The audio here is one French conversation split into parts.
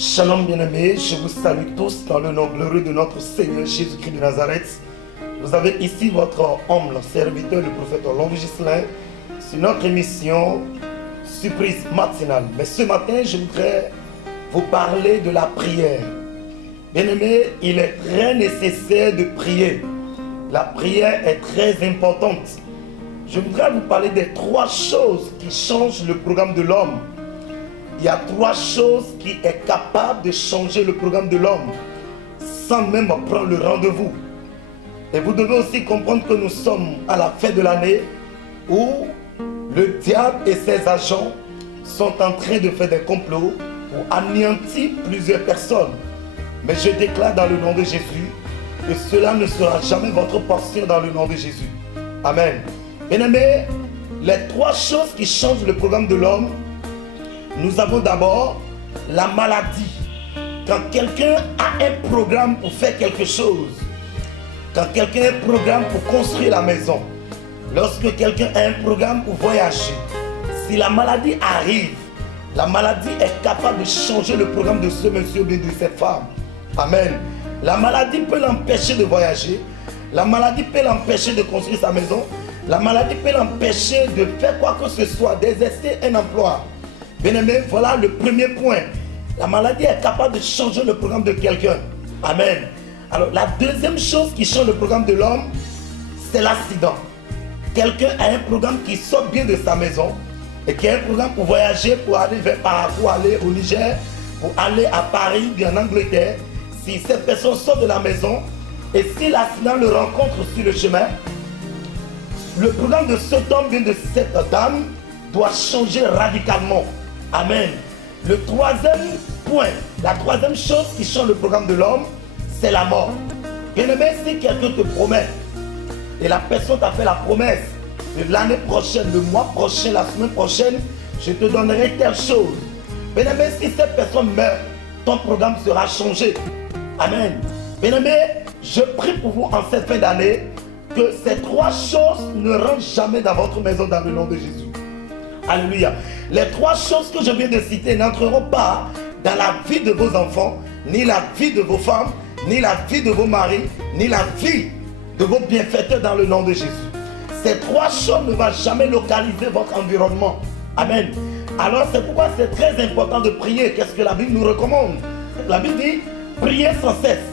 Shalom bien-aimés, je vous salue tous dans le nom glorieux de notre Seigneur Jésus-Christ de Nazareth. Vous avez ici votre humble serviteur, le prophète Olombe Gislain, sur notre émission Surprise matinale. Mais ce matin, je voudrais vous parler de la prière. Bien-aimés, il est très nécessaire de prier. La prière est très importante. Je voudrais vous parler des 3 choses qui changent le programme de l'homme. Il y a 3 choses qui sont capables de changer le programme de l'homme sans même prendre le rendez-vous. Et vous devez aussi comprendre que nous sommes à la fin de l'année où le diable et ses agents sont en train de faire des complots pour anéantir plusieurs personnes. Mais je déclare dans le nom de Jésus que cela ne sera jamais votre portion dans le nom de Jésus. Amen. Bien-aimés, les 3 choses qui changent le programme de l'homme, nous avons d'abord la maladie. Quand quelqu'un a un programme pour faire quelque chose, quand quelqu'un a un programme pour construire la maison, lorsque quelqu'un a un programme pour voyager, si la maladie arrive, la maladie est capable de changer le programme de ce monsieur ou de cette femme. Amen. La maladie peut l'empêcher de voyager, la maladie peut l'empêcher de construire sa maison, la maladie peut l'empêcher de faire quoi que ce soit, d'exercer un emploi. Bien-aimés, voilà le premier point. La maladie est capable de changer le programme de quelqu'un. Amen. Alors, la deuxième chose qui change le programme de l'homme, c'est l'accident. Quelqu'un a un programme qui sort bien de sa maison et qui a un programme pour voyager, pour aller vers Paris, pour aller au Niger, pour aller à Paris, bien en Angleterre. Si cette personne sort de la maison et si l'accident le rencontre sur le chemin, le programme de cet homme, bien de cette dame, doit changer radicalement. Amen. Le 3e point, la 3e chose qui change le programme de l'homme, c'est la mort. Bien-aimé, si quelqu'un te promet, et la personne t'a fait la promesse, de l'année prochaine, le mois prochain, la semaine prochaine, je te donnerai telle chose. Bien-aimé, si cette personne meurt, ton programme sera changé. Amen. Bien-aimé, je prie pour vous en cette fin d'année, que ces 3 choses ne rentrent jamais dans votre maison dans le nom de Jésus. Alléluia. Les 3 choses que je viens de citer n'entreront pas dans la vie de vos enfants, ni la vie de vos femmes, ni la vie de vos maris, ni la vie de vos bienfaiteurs dans le nom de Jésus. Ces 3 choses ne vont jamais localiser votre environnement. Amen. Alors c'est pourquoi c'est très important de prier. Qu'est-ce que la Bible nous recommande? La Bible dit, priez sans cesse.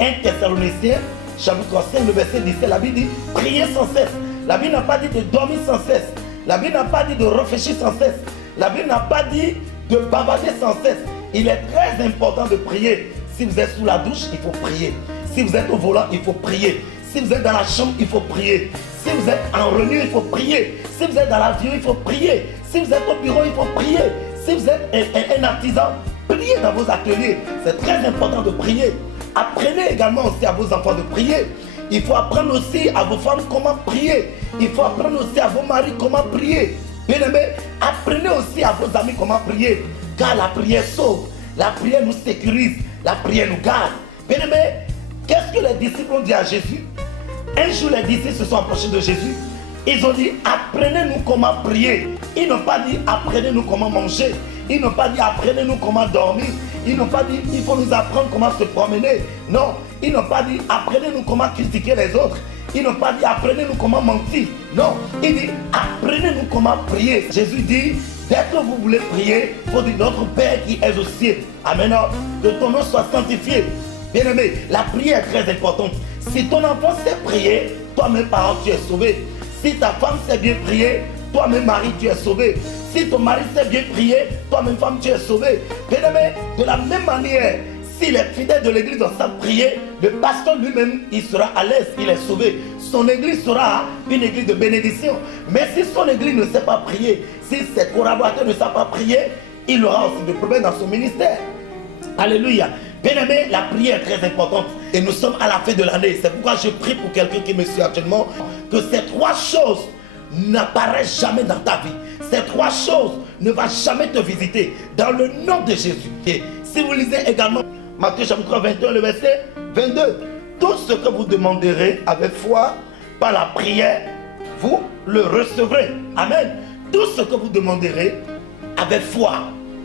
1 Thessaloniciens, chapitre 5, le verset 17, la Bible dit, priez sans cesse. La Bible n'a pas dit de dormir sans cesse. La Bible n'a pas dit de réfléchir sans cesse. La Bible n'a pas dit de bavarder sans cesse. Il est très important de prier. Si vous êtes sous la douche, il faut prier. Si vous êtes au volant, il faut prier. Si vous êtes dans la chambre, il faut prier. Si vous êtes en réunion, il faut prier. Si vous êtes dans l'avion, il faut prier. Si vous êtes au bureau, il faut prier. Si vous êtes un artisan, priez dans vos ateliers. C'est très important de prier. Apprenez également aussi à vos enfants de prier. Il faut apprendre aussi à vos femmes comment prier. Il faut apprendre aussi à vos maris comment prier. Bien-aimés, apprenez aussi à vos amis comment prier. Car la prière sauve. La prière nous sécurise. La prière nous garde. Bien-aimés, qu'est-ce que les disciples ont dit à Jésus? Un jour, les disciples se sont approchés de Jésus. Ils ont dit, apprenez-nous comment prier. Ils n'ont pas dit, apprenez-nous comment manger. Ils n'ont pas dit, apprenez-nous comment dormir. Ils n'ont pas dit, il faut nous apprendre comment se promener. Non, ils n'ont pas dit, apprenez-nous comment critiquer les autres. Ils n'ont pas dit, apprenez-nous comment mentir. Non, ils disent, apprenez-nous comment prier. Jésus dit, dès que vous voulez prier, il faut dire, notre Père qui est aux cieux. Amen. Que ton nom soit sanctifié. Bien-aimé, la prière est très importante. Si ton enfant sait prier, toi-même parent, tu es sauvé. Si ta femme sait bien prier, toi-même mari, tu es sauvé. Si ton mari sait bien prier, toi-même femme, tu es sauvé. Bien-aimé, de la même manière, si les fidèles de l'église savent prier, le pasteur lui-même, il sera à l'aise, il est sauvé. Son église sera une église de bénédiction. Mais si son église ne sait pas prier, si ses collaborateurs ne savent pas prier, il aura aussi des problèmes dans son ministère. Alléluia. Bien-aimé, la prière est très importante. Et nous sommes à la fin de l'année. C'est pourquoi je prie pour quelqu'un qui me suit actuellement, que ces 3 choses n'apparaissent jamais dans ta vie. Ces 3 choses ne vont jamais te visiter. Dans le nom de Jésus. Et si vous lisez également Matthieu chapitre 21, le verset 22. Tout ce que vous demanderez avec foi par la prière, vous le recevrez. Amen. Tout ce que vous demanderez avec foi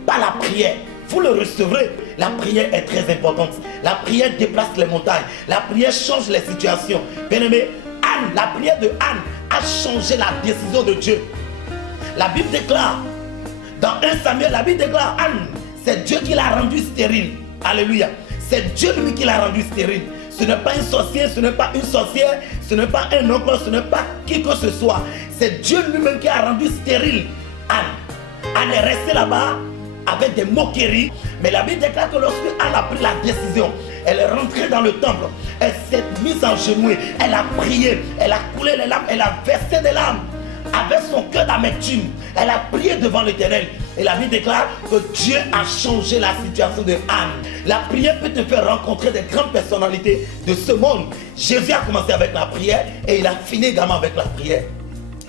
par la prière, vous le recevrez. La prière est très importante. La prière déplace les montagnes. La prière change les situations. Bien-aimé, Anne, la prière de Anne a changé la décision de Dieu. La Bible déclare, dans 1 Samuel, la Bible déclare, Anne, c'est Dieu qui l'a rendue stérile. Alléluia. C'est Dieu lui qui l'a rendue stérile. Ce n'est pas un sorcier, ce n'est pas une sorcière, ce n'est pas un oncle, ce n'est pas qui que ce soit. C'est Dieu lui-même qui a rendu stérile Anne. Anne est restée là-bas avec des moqueries. Mais la Bible déclare que lorsque Anne a pris la décision, elle est rentrée dans le temple, elle s'est mise en genoux, elle a prié, elle a coulé les larmes, elle a versé des larmes. Avec son cœur d'amertume, elle a prié devant l'Éternel. Et la Bible déclare que Dieu a changé la situation de Anne. La prière peut te faire rencontrer des grandes personnalités de ce monde. Jésus a commencé avec la prière et il a fini également avec la prière.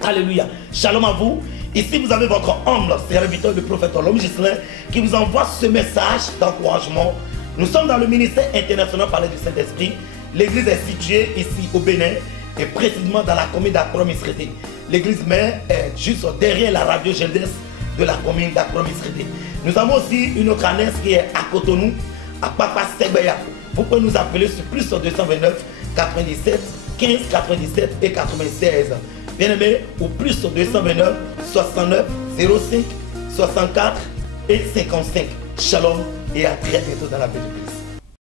Alléluia. Shalom à vous. Ici, vous avez votre humble serviteur, le prophète Olom Ghislain, qui vous envoie ce message d'encouragement. Nous sommes dans le ministère international par du Saint-Esprit. L'église est située ici au Bénin et précisément dans la commune d'Akrom-Isrété. L'église mère est juste derrière la radio Geldes de la commune d'Akrom-Isrété. Nous avons aussi une autre annexe qui est à Cotonou, à Papa Sebeya. Vous pouvez nous appeler sur plus 229 97 15 97 et 96. Bien-aimé, ou plus 229 69 05 64 et 55. Shalom et à très bientôt dans la paix de Dieu.